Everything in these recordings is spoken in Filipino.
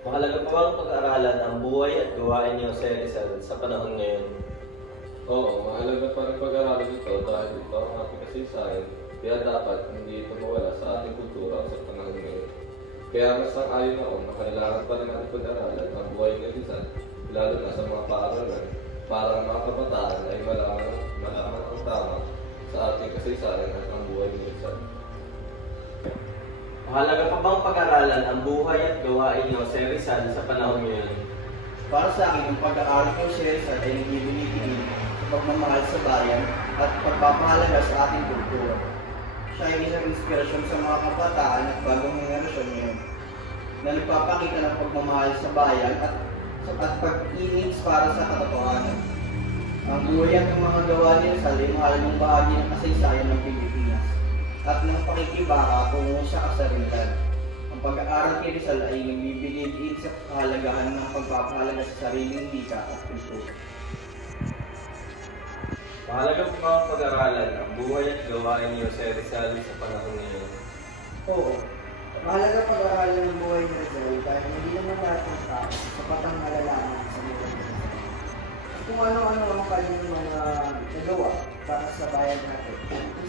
Mahalaga pa bang pag-aralan ang buhay at gawain ni Jose Rizal sa panahon ngayon? Oo, mahalaga pa rin pag-aralin ito dahil ito ang ating kasaysayan, kaya dapat hindi ito mawala sa ating kultura sa panahon ngayon. Kaya mas sang-ayon ako na kailangan pa rin natin pag-aralan ang buhay ni Rizal, lalo na sa mga paaralan, para ang mga kabataan ay malaman ang tama sa ating kasaysayan at ang buhay ni Rizal. Mahalaga pa bang pag-aralan ang buhay at gawain ni Jose Rizal sa panahon ngayon? Para sa akin, ang pag-aaral ko si Rizal ay nagbibigay sa pagmamahal sa bayan at pagpapahalaga sa ating kultura. Siya ay isang inspirasyon sa mga kabataan at bagong henerasyon ngayon na nagpapakita ng pagmamahal sa bayan at pag-inis para sa katotohanan. Ang buhay at ang mga gawa ni Rizal ay mahalagang bahagi ng kasaysayan ng Pilipinas at ng pakikibaka tungo sa kasarinlan. Ang pag-aaral kay Rizal ay nagbibigay din sa kahalagahan ng pagpapahalaga sa sariling wika at kultura. Mahalaga pa bang pag-aralan ang buhay at gawain ni Jose Rizal sa panahon ngayon? Oo. Mahalaga pag-aaralan ng buhay ni Rizal dahil hindi naman lahat ng tao sapat ang nalalaman sa buhay ni Rizal. Kung ano-ano ang kanyang mga nagawa para sa bayan natin.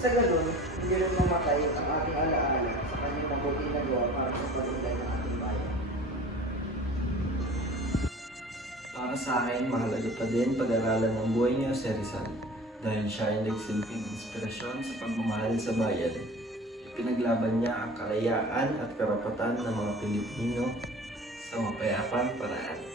Sa ganun, hindi rin mamatay ang ating alaala sa kanyang mabuting nagawa para sa pag-unlad ng ating bayan. Para sa akin, mahalaga pa din pag-aralan ng buhay ni Jose Rizal dahil siya ay nagsilbing inspirasyon sa pagmamahal sa bayan. Pinaglaban niya ang kalayaan at karapatan ng mga Pilipino sa mapayapang paraan.